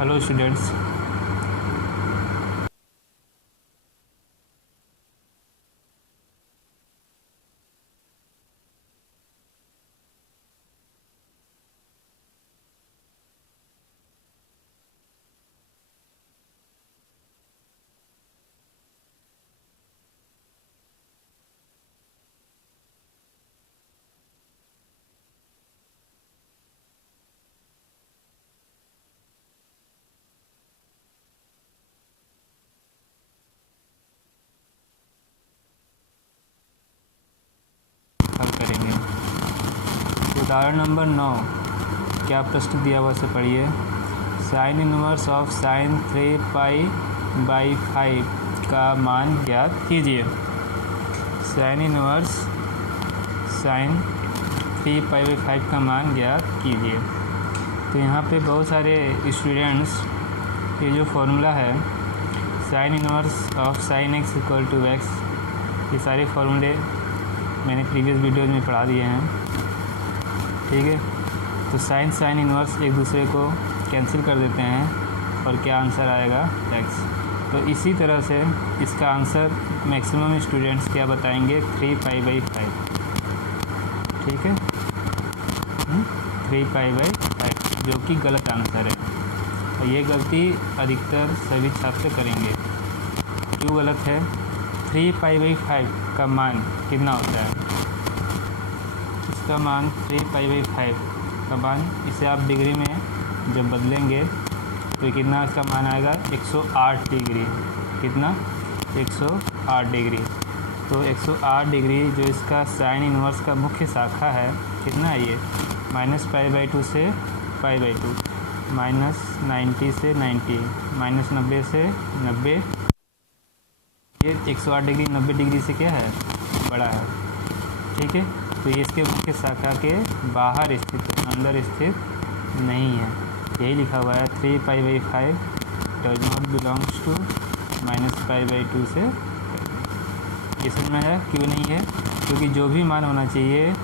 Hello students, हल करेंगे। उदाहरण नंबर 9, क्या प्रश्न दिया हुआ से पढ़िए। साइन इनवर्स ऑफ साइन 3π/5 का मान ज्ञात कीजिए। साइन इनवर्स साइन 3π/5 का मान ज्ञात कीजिए। तो यहाँ पे बहुत सारे स्टूडेंट्स ये जो फॉर्मूला है sine inverse of sine x equal to x, ये सारे फार्मूले मैंने प्रीवियस वीडियोज में पढ़ा दिए हैं। ठीक है, तो साइन इनवर्स एक दूसरे को कैंसिल कर देते हैं और क्या आंसर आएगा x। तो इसी तरह से इसका आंसर मैक्सिमम स्टूडेंट्स क्या बताएंगे 3π/5। ठीक है, 3π/5 जो कि गलत आंसर है और ये गलती अधिकतर सभी छात्र करेंगे। क्यों गलत है? 3π/5 का मान कितना होता है? इसका मान 3π/5 का मान, इसे आप डिग्री में जब बदलेंगे तो कितना इसका मान आएगा 108 डिग्री। कितना? 108 डिग्री। तो 108 डिग्री जो इसका साइन इनवर्स का मुख्य शाखा है कितना है ये? -π/2 से π/2, -90 से 90, -90 से 90। ये 108 डिग्री 90 डिग्री से क्या है? बड़ा है। ठीक है, तो ये इसके मुख्य शाखा के बाहर स्थित, अंदर स्थित नहीं है। यही लिखा हुआ है 3π/5 डज नॉट बिलोंग्स टू -π/2 से। ये समझ में आया क्यों नहीं है? क्योंकि जो भी मान होना चाहिए,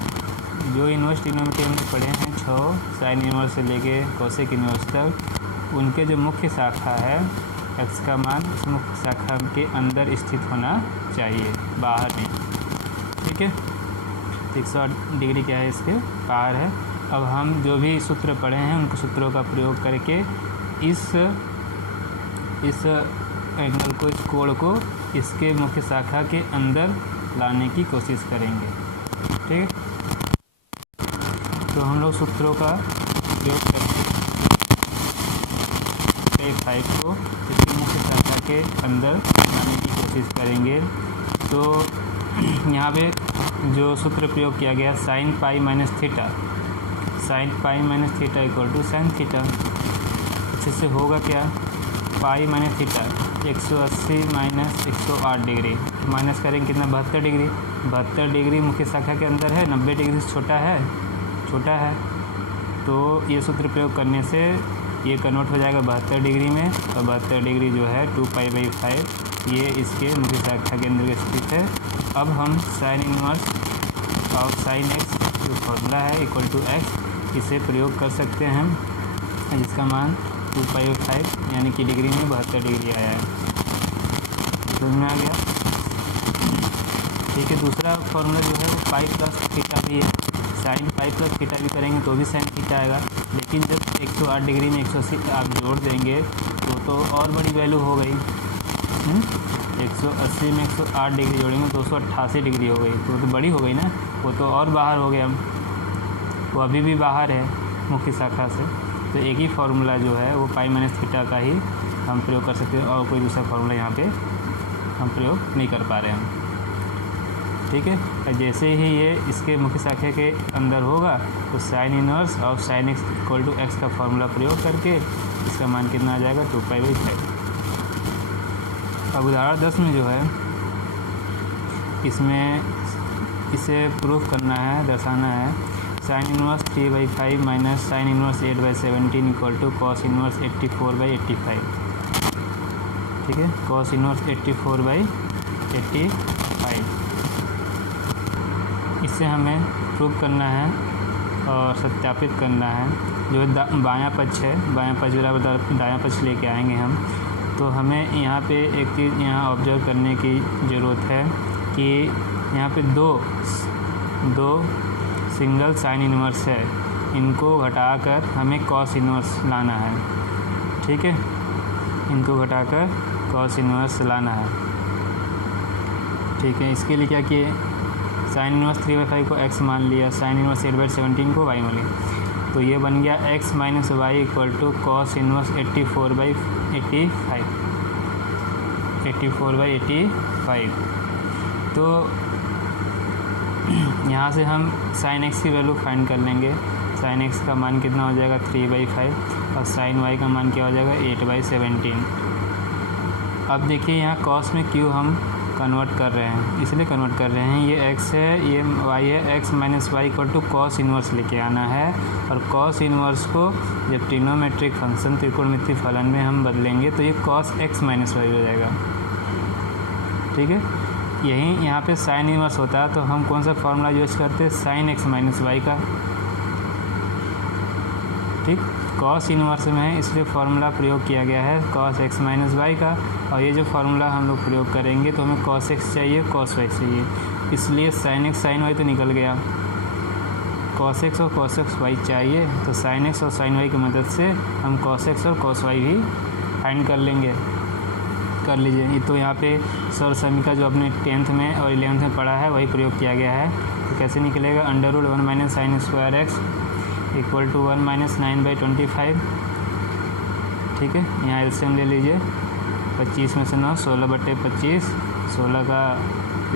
जो इनवर्स ट्रिग्नोमेट्री हमने पढ़े हैं 6 साइन इनवर्स से लेके कोसेक इनवर्स तक, उनके जो मुख्य शाखा है x का मान उस मुख्य शाखा के अंदर स्थित होना चाहिए, बाहर नहीं। ठीक है, 108 डिग्री क्या है? इसके बाहर है। अब हम जो भी सूत्र पढ़े हैं उन सूत्रों का प्रयोग करके इस एंगल को, इस कोण को इसके मुख्य शाखा के अंदर लाने की कोशिश करेंगे। ठीक है, तो हम लोग सूत्रों का प्रयोग करके 5 को इसके मुख्य शाखा के अंदर लाने की कोशिश करेंगे। तो यहाँ पे जो सूत्र प्रयोग किया गया sin π - theta, sin π - theta equal to sin theta. अच्छे से होगा क्या? π - थीटा 180 - 108 डिग्री, माइनस करेंगे कितना? 72 डिग्री। 72 डिग्री मुख्य शाखा के अंदर है, 90 डिग्री से छोटा है। तो ये सूत्र प्रयोग करने से ये कन्वर्ट हो जाएगा 72 डिग्री में, और 72 डिग्री जो है 2π/5 ये इसके मुख्य शाखा के अंदर स्थित है। अब हम sign inverse of sine x जो फॉर्मूला है इक्वल टू x, इसे प्रयोग कर सकते हैं, जिसका मान 2π/5 यानी कि डिग्री में 72 डिग्री आया है। समझ में आ गया? ठीक है, दूसरा फॉर्मूला जो है वो π + थीटा भी है। साइन π + थीटा भी करेंगे तो भी साइन थीटा आएगा, लेकिन जब 108 डिग्री में 180 आप जोड़ देंगे तो और बड़ी वैल्यू हो गई। 180 में 108 डिग्री जोड़ेंगे 288 डिग्री हो गई, तो बड़ी हो गई ना, वो तो और बाहर हो गया। वो अभी भी बाहर है मुख्य शाखा से। तो एक ही फार्मूला जो है वो π - थीटा का ही हम प्रयोग कर सकते हैं, और कोई दूसरा फार्मूला यहाँ पे हम प्रयोग नहीं कर पा रहे हैं। ठीक है, जैसे ही ये इसके मुख्य शाखा के अंदर होगा तो sine inverse of sine x equal to x का फार्मूला प्रयोग करके इसका मान कितना आ जाएगा? 2π/5। अब उदाहरण 10 में जो है इसमें इसे प्रूफ करना है, दर्शाना है। Sine inverse 3/5 minus sine inverse 8/17 equal to cos inverse 84/85। ठीक है, कॉस इनवर्स 84/85। इससे हमें प्रूव करना है और सत्यापित करना है। जो बायां पक्ष है, बायां पक्ष बराबर दायां पक्ष लेके आएंगे हम। तो हमें यहाँ पे एक चीज़ यहाँ ऑब्जर्व करने की ज़रूरत है कि यहाँ पे दो सिंगल साइन इन्वर्स है, इनको घटाकर हमें कॉस इन्वर्स लाना है। ठीक है, इनको घटाकर कॉस इन्वर्स लाना है। ठीक है, इसके लिए क्या किए, साइन इन्वर्स 3/5 को x मान लिया, साइन इन्वर्स 8/17 को y मान लिया। तो ये बन गया x minus y equal to cos inverse 84/85। तो यहाँ से हम साइन x की वैल्यू फाइंड कर लेंगे। साइन x का मान कितना हो जाएगा 3/5 और साइन y का मान क्या हो जाएगा 8/17। अब देखिए यहाँ कॉस में क्यों हम कन्वर्ट कर रहे हैं, इसलिए कन्वर्ट कर रहे हैं, ये x है, ये y है, x minus y equal to cos inverse लेके आना है। और कॉस इन्वर्स को जब ट्रिग्नोमेट्रिक फंक्शन त्रिकोणमितीय फलन में हम बदलेंगे तो ये कॉस x माइनस वाई हो जाएगा। ठीक है, यही यहाँ पे साइन इन्वर्स होता है तो हम कौन सा फॉर्मूला यूज करते हैं, साइन x माइनस वाई का। ठीक, कॉस इन्वर्स में है इसलिए फार्मूला प्रयोग किया गया है कॉस x माइनस वाई का। और ये जो फार्मूला हम लोग प्रयोग करेंगे तो हमें कॉस x चाहिए, कॉस y चाहिए, इसलिए साइन x साइन y तो निकल गया, कॉस x और कॉस x y चाहिए। तो साइन x और साइन y की मदद से हम कॉस x और कॉस y भी फाइंड कर लेंगे। कर लीजिए, तो यहाँ पे सौर समीकरण जो अपने 10th में और 11th में पढ़ा है वही प्रयोग किया गया है। तो कैसे निकलेगा, √1 minus sine square x equal to 1 minus 9/25। ठीक है, यहाँ एलसीएम ले लीजिए, 25 में से 9, 16/25, 16 का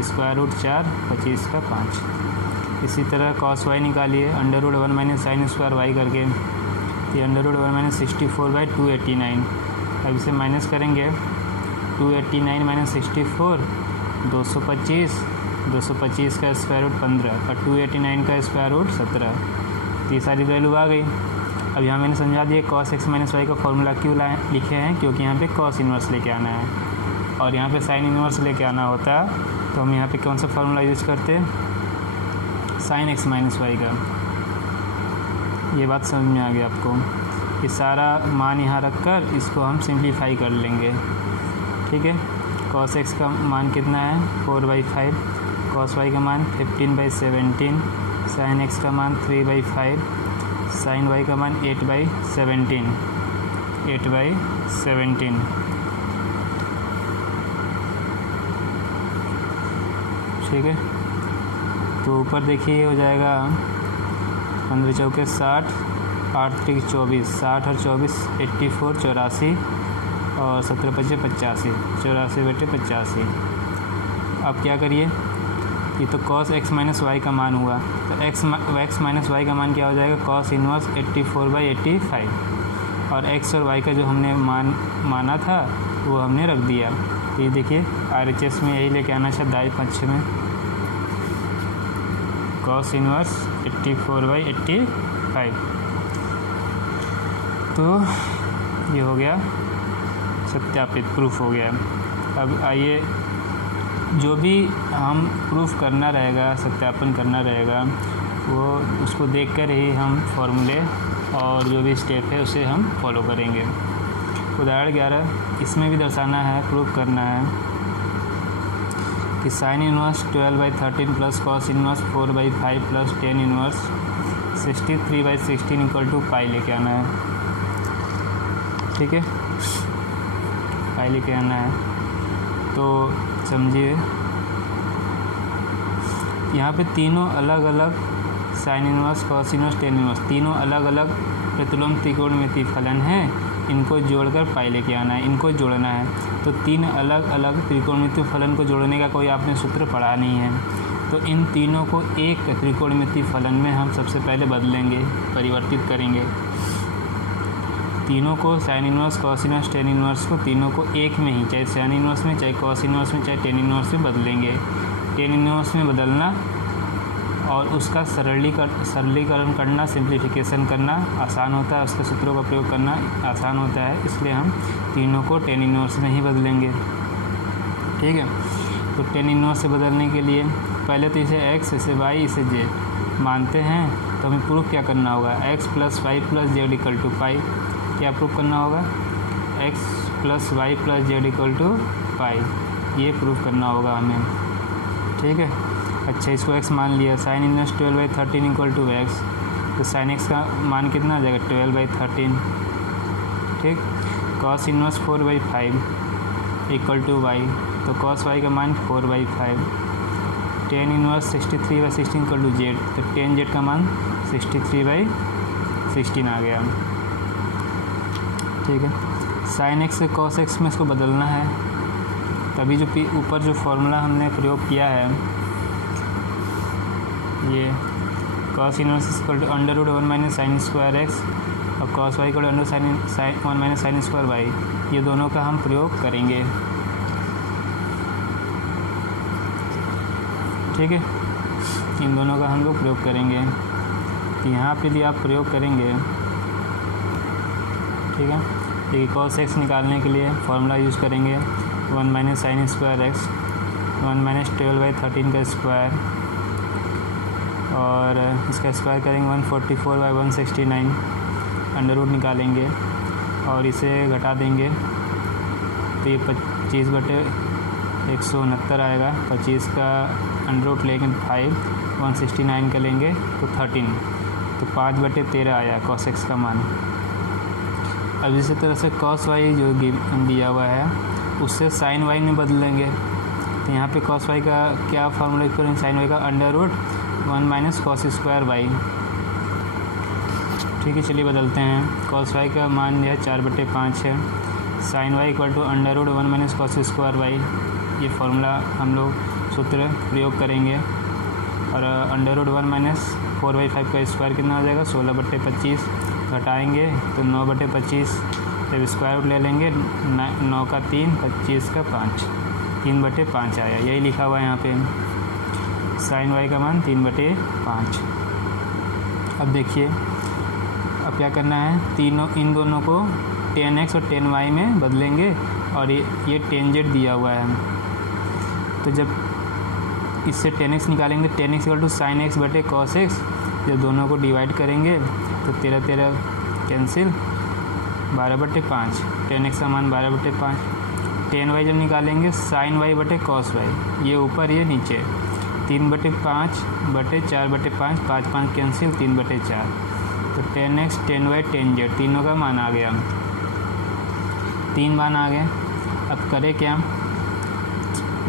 स्क्वायर रूट 4, 25 का 5। इसी तरह कॉस y निकालिए, √1 माइनस साइन स्क्वायर y करके, ये √1 माइनस 64/289। अब इसे माइनस करेंगे, 289 माइनस 64 225 का स्क्वायर रूट 15 और 289 का स्क्वायर रूट 17। तो ये सारी वैल्यू आ गई। अब यहाँ मैंने समझा दिया कॉस x माइनस वाई का फॉर्मूला क्यों लिखे हैं, क्योंकि यहाँ पे कॉस इन्वर्स लेके आना है और यहाँ पे साइन इन्वर्स लेके आना होता तो हम यहाँ पे कौन सा फॉर्मूला यूज़ करते, साइन x माइनस वाई का। ये बात समझ में आ गई आपको। ये सारा मान यहाँ रख कर इसको हम सिंप्लीफाई कर लेंगे। ठीक है, कॉस x का मान कितना है 4/5, कॉस y का मान 15/17, साइन x का मान 3/5, साइन y का मान 8/17। ठीक है, तो ऊपर देखिए ये हो जाएगा 15 चौके 60, 8 3 24, 60 और 24 84, 84 और 17 5 85, 84/85। अब क्या करिए, ये तो कॉस x माइनस वाई का मान हुआ, तो x माइनस वाई का मान क्या हो जाएगा, कॉस इन्वर्स 84/85। और x और y का जो हमने माना था वो हमने रख दिया। तो ये देखिए RHS में यही लेके आना चाहिए दाएं पक्ष में, कॉस इन्वर्स 84/85। तो ये हो गया सत्यापित, प्रूफ हो गया। अब आइए जो भी हम प्रूफ करना रहेगा, सत्यापन करना रहेगा, वो उसको देखकर ही हम फॉर्मूले और जो भी स्टेप है उसे हम फॉलो करेंगे। उदाहरण 11, इसमें भी दर्शाना है, प्रूफ करना है कि sine inverse 12/13 plus cos inverse 4/5 plus tan inverse 63/16 equal to pi लेके आना है। ठीक है, पाई लेके आना है। तो समझिए यहाँ पे तीनों अलग अलग sign inverse, cos inverse, tan inverse, तीनों अलग अलग प्रतिलोम त्रिकोणमितीय फलन हैं, इनको जोड़कर पाई लेके आना है, इनको जोड़ना है। तो तीन अलग अलग त्रिकोणमितीय फलन को जोड़ने का कोई आपने सूत्र पढ़ा नहीं है, तो इन तीनों को एक त्रिकोणमितीय फलन में हम सबसे पहले बदलेंगे, परिवर्तित करेंगे। तीनों को sign inverse, cos inverse, tan inverse को तीनों को एक में ही, चाहे साइन इन्वर्स में, चाहे कॉस इन्वर्स में, चाहे टेन इन्वर्स में बदलेंगे। टेन इन्वर्स में बदलना और उसका सरलीकरण करना, सिंप्लीफिकेशन करना आसान होता है, उसके सूत्रों का प्रयोग करना आसान होता है, इसलिए हम तीनों को टेन इन्वर्स में ही बदलेंगे। ठीक है, तो टेन इन्वर्स से बदलने के लिए पहले तो इसे x, इसे y, इसे j मानते हैं तो हमें प्रूफ क्या करना होगा, x plus y plus z equal to pi. क्या प्रूफ करना होगा, x plus y plus z equal to pi, ये प्रूफ करना होगा हमें। ठीक है, अच्छा इसको x मान लिया, sine inverse 12/13 equal to x, तो साइन x का मान कितना आ जाएगा 12/13। ठीक, cos inverse 4/5 equal to y, तो कॉस वाई का मान 4/5। Tan inverse 63/16 equal to z, तो टेन जेड का मान 63/16 आ गया। ठीक है, साइन एक्स से कॉस एक्स में इसको बदलना है, तभी जो ऊपर जो फॉर्मूला हमने प्रयोग किया है, ये cos inverse equal to under root 1 minus sine square x और cos y equal to under sine 1 minus sine square y, ये दोनों का हम प्रयोग करेंगे। ठीक है, इन दोनों का हम लोग प्रयोग करेंगे। तो यहाँ पे भी आप प्रयोग करेंगे। ठीक है, देखिए कॉस एक्स निकालने के लिए फॉर्मूला यूज़ करेंगे 1 minus sine square x, 1 minus 12/13 का स्क्वायर, और इसका स्क्वायर करेंगे 144/169, अंडर रूट निकालेंगे और इसे घटा देंगे, तो ये 25/169 आएगा। 25 का अंडर रूट लेंगे 5, 169 का लेंगे तो 13, तो 5/13 आया कॉस एक्स का मान। अब इसी तरह से कॉस वाई जो दिया हुआ है उससे साइन वाई में बदलेंगे, तो यहाँ पे कॉस वाई का क्या फार्मूला यूज करेंगे, साइन वाई का under root 1 minus cos square y. ठीक है, चलिए बदलते हैं। कॉस वाई का मान जो है 4/5 है, sine y equal to under root 1 minus cos square y, ये फार्मूला हम लोग सूत्र प्रयोग करेंगे। और अंडर रूट 1 माइनस 4/5 का स्क्वायर कितना हो जाएगा 16/25, घटाएंगे तो 9/25, जब स्क्वायर रूट ले लेंगे 9 का 3, 25 का 5, 3/5 आया, यही लिखा हुआ है यहाँ पे, साइन वाई का मान 3/5। अब देखिए अब क्या करना है, इन दोनों को 10x और 10y में बदलेंगे, और ये 10z दिया हुआ है, तो जब इससे 10x निकालेंगे 10x equal to sine x बटे कॉस एक्स, जब दोनों को डिवाइड करेंगे तो 13 कैंसिल, 12/5, 10x का मान 12/5। 10y जब निकालेंगे साइन वाई बटे कॉस वाई, ये ऊपर ये नीचे, 3/5 बटे 4/5, 5 कैंसिल, 3/4, तो 10x 10y 10z तीनों का मान आ गया, 3 मान आ गए। अब करें क्या,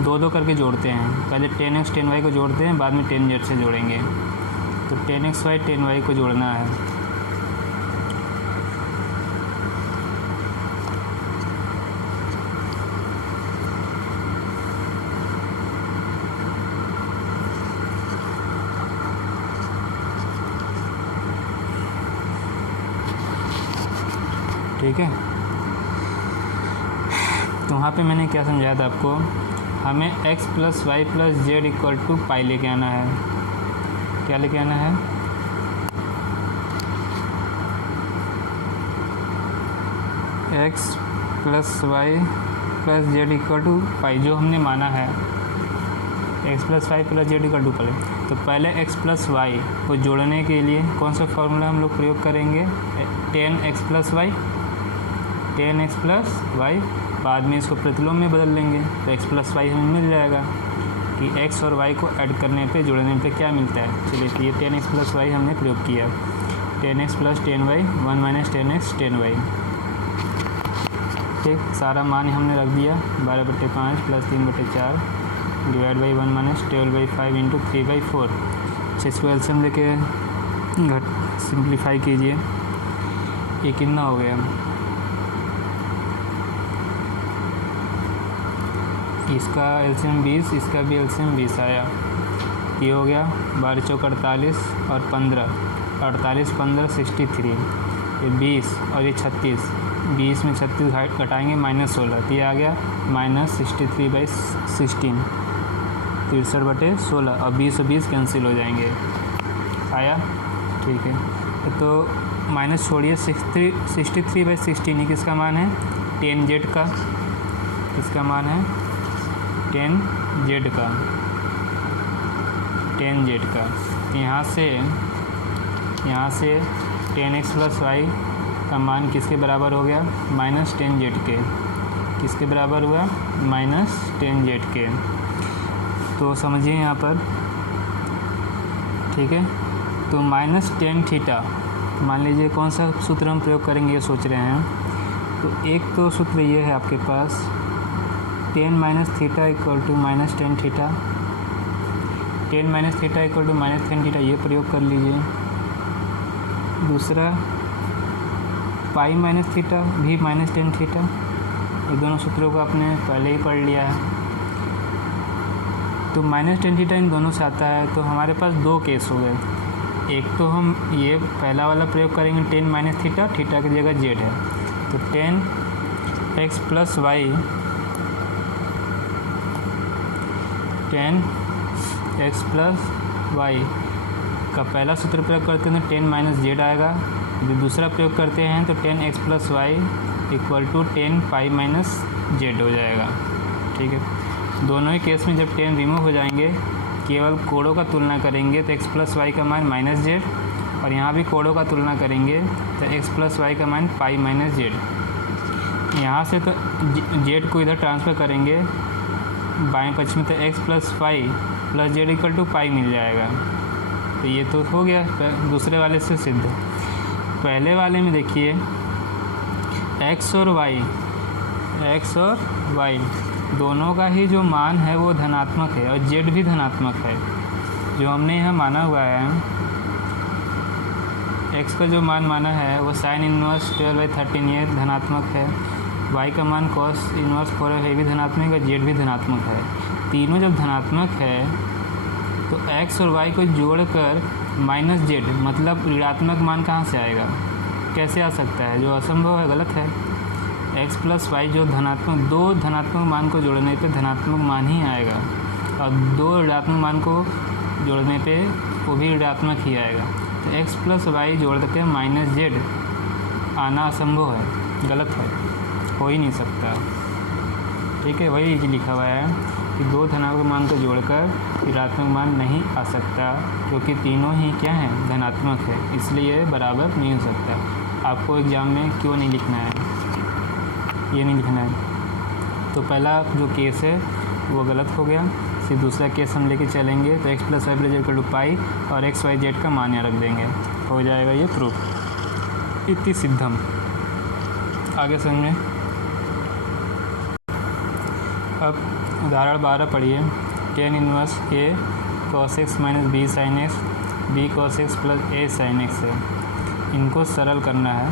2 करके जोड़ते हैं, पहले 10x 10y को जोड़ते हैं, बाद में 10z से जोड़ेंगे, तो 10xy 10y को जोड़ना है। ठीक है, तो वहाँ पे मैंने क्या समझाया था आपको, हमें x plus y plus z equal to pi लेके आना है। क्या लेके आना है, x plus y plus z equal to pi, जो हमने माना है x plus y plus z equal to pi. तो पहले x प्लस वाई को जोड़ने के लिए कौन सा फॉर्मूला हम लोग प्रयोग करेंगे, 10x plus Y, 10x plus Y, बाद में इसको प्रतिलोम में बदल लेंगे तो x प्लस वाई हमें मिल जाएगा, कि x और y को ऐड करने पे जोड़ने पे क्या मिलता है। चलिए तो ये 10x प्लस वाई हमने प्रयोग किया, 10x plus 10y 1 minus 10x 10y। ठीक, सारा मान हमने रख दिया, 12/5 plus 3/4 divide by 1 minus 12/5 into 3/4। अच्छा, इसको एलसीएम लेके सिंप्लीफाई कीजिए, ये कितना हो गया, इसका एलसीएम 20, इसका भी एलसीएम 20 आया, ये हो गया 12 चौक 48 और 15, 48 15 63, ये 20 और ये 36, 20 में 36 घटाएंगे -16, तो ये आ गया -63/16, 63/16, और 20 और 20 कैंसिल हो जाएंगे, आया। ठीक है, तो माइनस छोड़िए, 63/16 ही किसका मान है, 10z का, किसका मान है 10z का, 10z का। यहाँ से यहाँ से 10x प्लस वाई का मान किसके बराबर हो गया, -10z के। किसके बराबर हुआ, -10z के। तो समझिए यहाँ पर, ठीक है। तो -10 थीटा, मान लीजिए कौन सा सूत्र हम प्रयोग करेंगे ये सोच रहे हैं। तो एक तो सूत्र ये है आपके पास 10 minus theta equal to -10 theta, 10 minus theta equal to -10 theta, ये प्रयोग कर लीजिए। दूसरा पाई माइनस थीटा भी -10 थीटा, ये दोनों सूत्रों को आपने पहले ही पढ़ लिया है। तो -10 थीटा इन दोनों से आता है। तो हमारे पास दो केस हो गए। एक तो हम ये पहला वाला प्रयोग करेंगे 10 माइनस थीटा, थीटा की जगह z है, तो 10x plus Y, 10x plus Y का पहला सूत्र प्रयोग करते हैं तो 10 माइनस जेड आएगा। यदि दूसरा प्रयोग करते हैं तो 10x plus y equal to 10 pi minus z हो जाएगा। ठीक है, दोनों ही केस में जब 10 रिमूव हो जाएंगे, केवल कोड़ों का तुलना करेंगे तो x प्लस वाई का मान माइनस जेड, और यहाँ भी कोड़ों का तुलना करेंगे तो x प्लस वाई का मान पाई माइनस जेड। यहाँ से तो जेड को इधर ट्रांसफ़र करेंगे बाएं पक्ष में, तो x plus y plus z equal to pi मिल जाएगा। तो ये तो हो गया दूसरे वाले से सिद्ध। पहले वाले में देखिए x और y दोनों का ही जो मान है वो धनात्मक है और z भी धनात्मक है। जो हमने यहाँ माना हुआ है, x का जो मान माना है वो साइन इनवर्स 12/13 ये धनात्मक है, y का मान कॉस इनवर्स 4 है, ये भी धनात्मक है, z भी धनात्मक है। तीनों जब धनात्मक है तो x और y को जोड़कर माइनस जेड मतलब ऋणात्मक मान कहाँ से आएगा, कैसे आ सकता है? जो असंभव है, गलत है। x प्लस वाई जो धनात्मक, दो धनात्मक मान को जोड़ने पे धनात्मक मान ही आएगा, और दो ऋणात्मक मान को जोड़ने पे वो भी ऋणात्मक ही आएगा। तो x प्लस वाई जोड़ के माइनस जेड आना असंभव है, गलत है, हो ही नहीं सकता। ठीक है, वही लिखा हुआ है कि दो धनात्मक मान को जोड़कर ऋणात्मक मान नहीं आ सकता, क्योंकि तीनों ही क्या हैं, धनात्मक है, इसलिए बराबर नहीं हो सकता। आपको एग्ज़ाम में क्यों नहीं लिखना है, ये नहीं लिखना है। तो पहला जो केस है वो गलत हो गया। फिर दूसरा केस हम लेके चलेंगे तो x plus y plus z का पाई और एक्स वाई जेड का मान यहाँ रख देंगे, हो जाएगा ये प्रूफ। इति सिद्धम। आगे समझें। अब उदाहरण 12 पढ़िए। tan inverse a cos x minus b sin x b cos x plus a sin x है, इनको सरल करना है।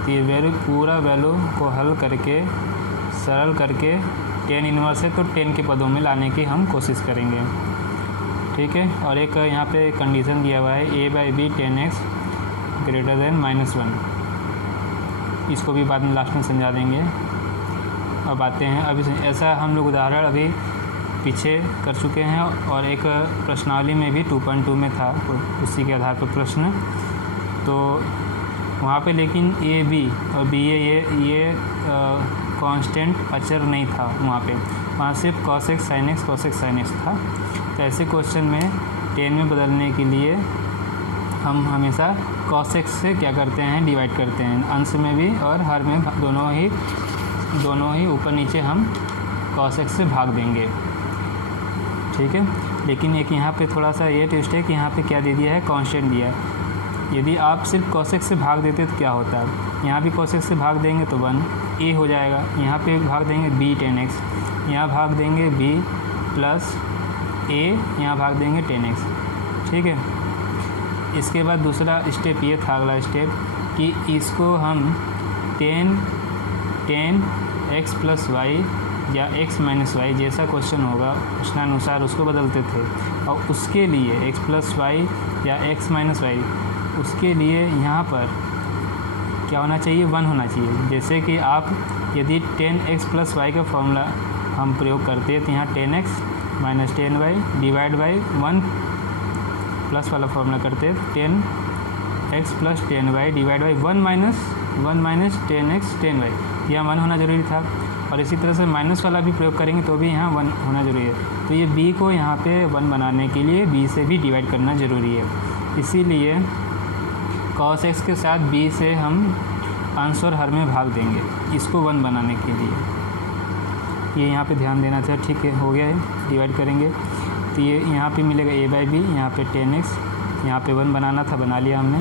तो ये वैल्यू पूरा वैल्यू को हल करके सरल करके tan इनवर्स है तो 10 के पदों में लाने की हम कोशिश करेंगे। ठीक है, और एक यहाँ पे कंडीशन दिया हुआ है a/b tan x greater than -1, इसको भी बाद में लास्ट में समझा देंगे। अब आते हैं, अभी ऐसा हम लोग उदाहरण अभी पीछे कर चुके हैं और एक प्रश्नावली में भी 2.2 में था, उसी के आधार पर प्रश्न। तो वहाँ पे लेकिन ए बी और बी ये कांस्टेंट अचर नहीं था, वहाँ सिर्फ cos x sin x था। तो ऐसे क्वेश्चन में 10 में बदलने के लिए हम हमेशा cos x से क्या करते हैं, डिवाइड करते हैं, अंश में भी और हर में, दोनों ही ऊपर नीचे हम cos x से भाग देंगे। ठीक है, लेकिन एक यहाँ पे थोड़ा सा ये ट्विस्ट है कि यहाँ पे क्या दे दिया है, कांस्टेंट दिया है। यदि आप सिर्फ cos x से भाग देते तो क्या होता है, यहाँ भी cos x से भाग देंगे तो 1 a हो जाएगा, यहाँ पे भाग देंगे b tan x, यहाँ भाग देंगे b प्लस a, यहाँ भाग देंगे tan x। ठीक है, इसके बाद दूसरा स्टेप ये था, अगला स्टेप कि इसको हम tan x प्लस वाई या x माइनस वाई जैसा क्वेश्चन होगा प्रश्नानुसार उसको बदलते थे, और उसके लिए x प्लस वाई या x माइनस वाई, उसके लिए यहाँ पर क्या होना चाहिए, 1 होना चाहिए। जैसे कि आप यदि 10x प्लस वाई का फॉर्मूला हम प्रयोग करते हैं तो यहाँ 10x minus 10y divide by 1 plus वाला फॉर्मूला करते हैं 10x plus 10y divide by 1 minus 10x 10y, यहाँ 1 होना ज़रूरी था। और इसी तरह से माइनस वाला भी प्रयोग करेंगे तो भी यहाँ 1 होना ज़रूरी है। तो ये b को यहाँ पे 1 बनाने के लिए b से भी डिवाइड करना ज़रूरी है। इसीलिए cos x के साथ b से हम अंश और हर में भाग देंगे इसको 1 बनाने के लिए। ये यहाँ पे ध्यान देना था, ठीक है, हो गया है। डिवाइड करेंगे तो ये यहाँ पे मिलेगा a/b, यहाँ पे 10x, यहाँ पे 1 बनाना था, बना लिया हमने,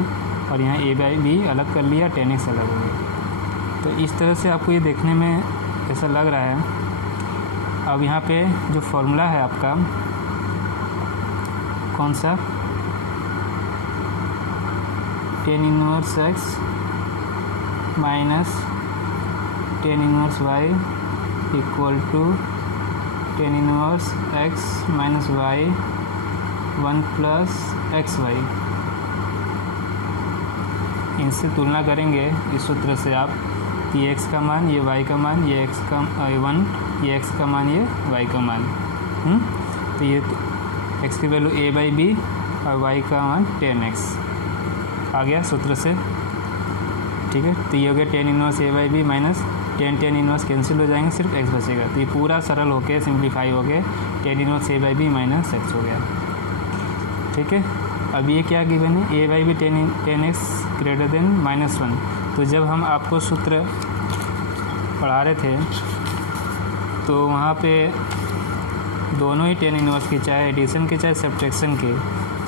और यहाँ a/b अलग कर लिया, 10x अलग हो गया। तो इस तरह से आपको ये देखने में ऐसा लग रहा है। अब यहाँ पे जो फॉर्मूला है आपका कौन सा, tan inverse x minus tan inverse y equal to tan inverse x minus y 1 plus xy। इनसे तुलना करेंगे इस सूत्र से आप, ये x का मान, ये y का मान, ये x का 1, ये x का मान, ये y का मान। तो ये x की वैल्यू a/b और y का मान 10x आ गया सूत्र से, ठीक है। तो ये हो गया tan inverse a/b minus tan inverse cancel हो जाएंगे, सिर्फ x बचेगा। तो ये पूरा सरल होके सिंप्लीफाई हो गया, tan inverse a/b minus x हो गया, ठीक है। अब ये क्या गिवन है, a/b tan x greater than -1। तो जब हम आपको सूत्र पढ़ा रहे थे तो वहाँ पे दोनों ही tan इनवर्स की, चाहे एडिशन के चाहे सब्ट्रैक्शन के,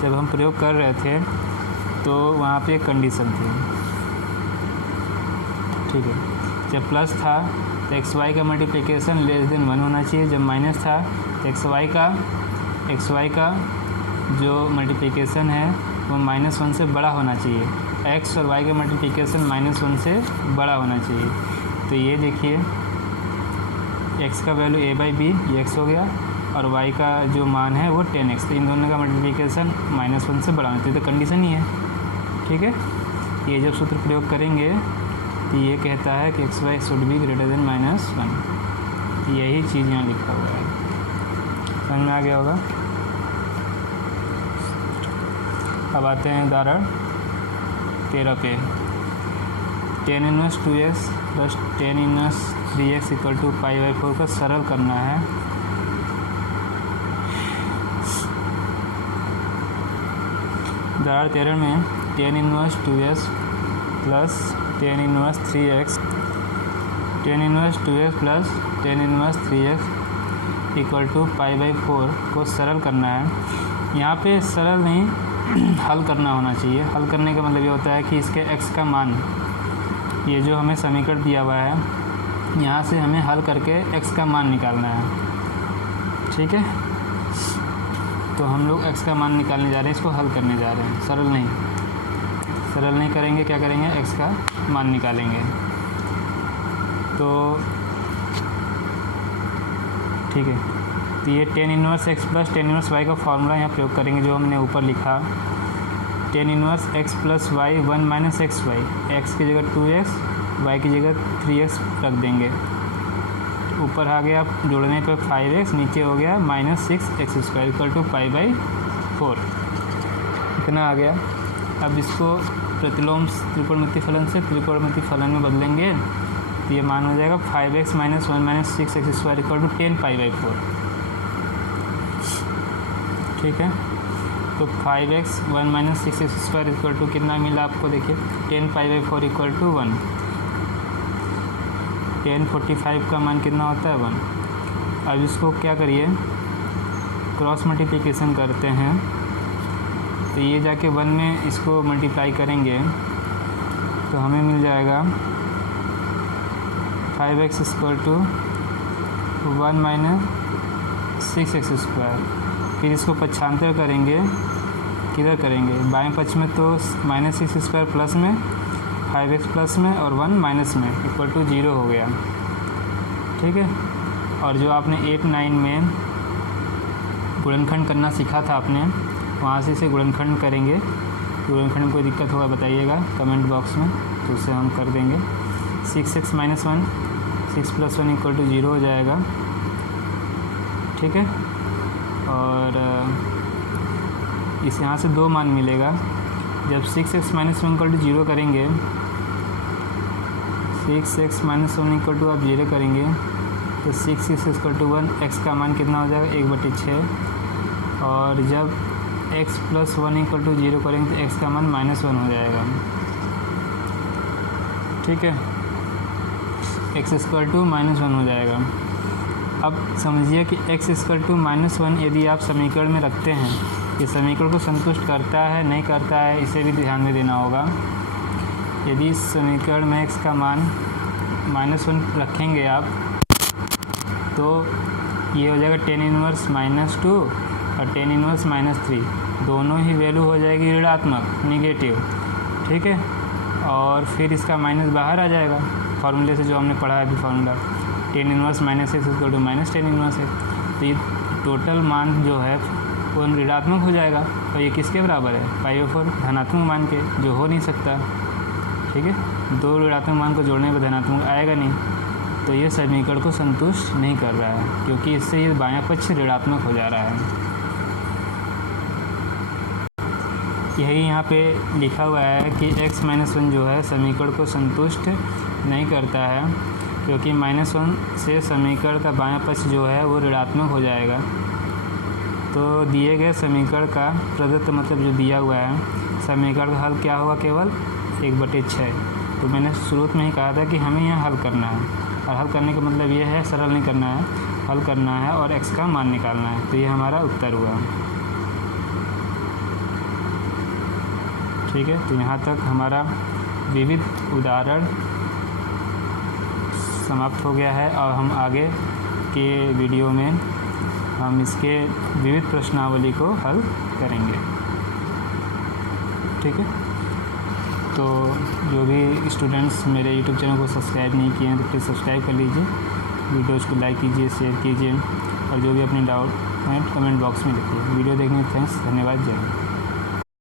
जब हम प्रयोग कर रहे थे तो वहाँ पे एक कंडीशन थी, ठीक है। जब प्लस था तो xy का मल्टीप्लिकेशन लेस देन 1 होना चाहिए, जब माइनस था तो xy का जो मल्टीप्लिकेशन है वो -1 से बड़ा होना चाहिए, x और y का मल्टीप्लिकेशन -1 से बड़ा होना चाहिए। तो ये देखिए x का वैल्यू a/b ये x हो गया, और y का जो मान है वो 10x, तो इन दोनों का मल्टीप्लिकेशन -1 से बड़ा होना चाहिए। तो कंडीशन ही है, ठीक है। ये जब सूत्र प्रयोग करेंगे तो ये कहता है कि xy should be greater than -1। यही चीज़ यहाँ लिखा हुआ है, समझ में आ गया होगा। अब आते हैं उदाहरण 13 पे। tan inverse 2x plus tan inverse 3x equal to π/4 का सरल करना है। उदाहरण 13 में tan inverse 2x plus tan inverse 3x, tan inverse 2x plus tan inverse 3x equal to π/4 को सरल करना है। यहाँ पे सरल नहीं हल करना होना चाहिए। हल करने का मतलब ये होता है कि इसके x का मान, ये जो हमें समीकरण दिया हुआ है, यहाँ से हमें हल करके x का मान निकालना है, ठीक है। तो हम लोग x का मान निकालने जा रहे हैं, इसको हल करने जा रहे हैं, सरल नहीं करेंगे। क्या करेंगे, x का मान निकालेंगे। तो ठीक है, तो ये tan inverse x plus tan inverse y का फॉर्मूला यहाँ प्रयोग करेंगे, जो हमने ऊपर लिखा, tan inverse x plus y 1 minus xy, x की जगह 2x, y की जगह 3x रख देंगे। ऊपर आ गया जोड़ने पर 5x, नीचे हो गया -6x² इक्वल टू π/4, इतना आ गया। अब इसको प्रतिलोम त्रिकोणमिति फलन से त्रिकोणमिति फलन में बदलेंगे तो ये मान हो जाएगा 5x minus 1 minus 6x² equal to 10 π/4, ठीक है। तो 5x 1 minus 6x² equal to कितना मिला आपको, देखिए 10 π/4 इक्वल टू 1। 1045 का मान कितना होता है, 1। अब इसको क्या करिए, क्रॉस मल्टीप्लिकेशन करते हैं। तो ये जाके 1 में इसको मल्टीप्लाई करेंगे तो हमें मिल जाएगा 5x equal to 1 minus 6x²। फिर इसको पक्षांतर करेंगे, किधर करेंगे, बाएं पक्ष में, तो -6² प्लस में, 5x प्लस में और 1 माइनस में इक्वल टू 0 हो गया, ठीक है। और जो आपने 8, 9 में गुणनखंड करना सीखा था आपने, वहाँ से इसे गुणनखंड करेंगे। गुणनखंड में कोई दिक्कत होगा बताइएगा कमेंट बॉक्स में, तो उसे हम कर देंगे। 6x minus 1, 6 plus 1 equal to 0 हो जाएगा, ठीक है। और इस यहाँ से 2 मान मिलेगा। जब 6x माइनस 1 इक्वल टू 0 करेंगे, 6x माइनस 1 इक्वल टू आप 0 करेंगे तो 6x इक्वल टू 1, x का मान कितना हो जाएगा, 1/6। और जब x प्लस 1 इक्वल टू 0 करेंगे तो x का मान -1 हो जाएगा। ठीक है, x इक्वल टू -1 हो जाएगा। अब समझिए कि x इक्वल टू -1 यदि आप समीकरण में रखते हैं, ये समीकरण को संतुष्ट करता है नहीं करता है, इसे भी ध्यान में देना होगा। यदि इस समीकरण में x का मान -1 रखेंगे आप, तो ये हो जाएगा tan इनवर्स -2 और tan इनवर्स -3, दोनों ही वैल्यू हो जाएगी ऋणात्मक, निगेटिव, ठीक है। और फिर इसका माइनस बाहर आ जाएगा फार्मूले से, जो हमने पढ़ा है अभी formula, tan inverse -x equal to -tan inverse है। तो ये टोटल मान जो है वो ऋणात्मक हो जाएगा, और ये किसके बराबर है, पाई/4 धनात्मक मान के, जो हो नहीं सकता, ठीक है। दो ऋणात्मक मान को जोड़ने पर धनात्मक आएगा नहीं, तो ये समीकरण को संतुष्ट नहीं कर रहा है, क्योंकि इससे ये बायां पक्ष ऋणात्मक हो जा रहा है। यही यहाँ पे लिखा हुआ है कि x-1 जो है समीकरण को संतुष्ट नहीं करता है, क्योंकि -1 से समीकरण का बायां पक्ष जो है वो ऋणात्मक हो जाएगा। तो दिए गए समीकरण का प्रदत्त मतलब जो दिया हुआ है, समीकरण का हल क्या होगा, केवल 1/6। तो मैंने शुरू में ही कहा था कि हमें यहाँ हल करना है, और हल करने का मतलब ये है सरल नहीं करना है, हल करना है और x का मान निकालना है। तो ये हमारा उत्तर हुआ, ठीक है। तो यहाँ तक हमारा विविध उदाहरण समाप्त हो गया है, और हम आगे के वीडियो में हम इसके विविध प्रश्नावली को हल करेंगे, ठीक है। तो जो भी स्टूडेंट्स मेरे यूट्यूब चैनल को सब्सक्राइब नहीं किए हैं तो प्लीज़ सब्सक्राइब कर लीजिए, वीडियोज़ को लाइक कीजिए, शेयर कीजिए, और जो भी अपने डाउट कमेंट बॉक्स में लिखिए। वीडियो देखने थैंक्स, धन्यवाद, जय हिंद।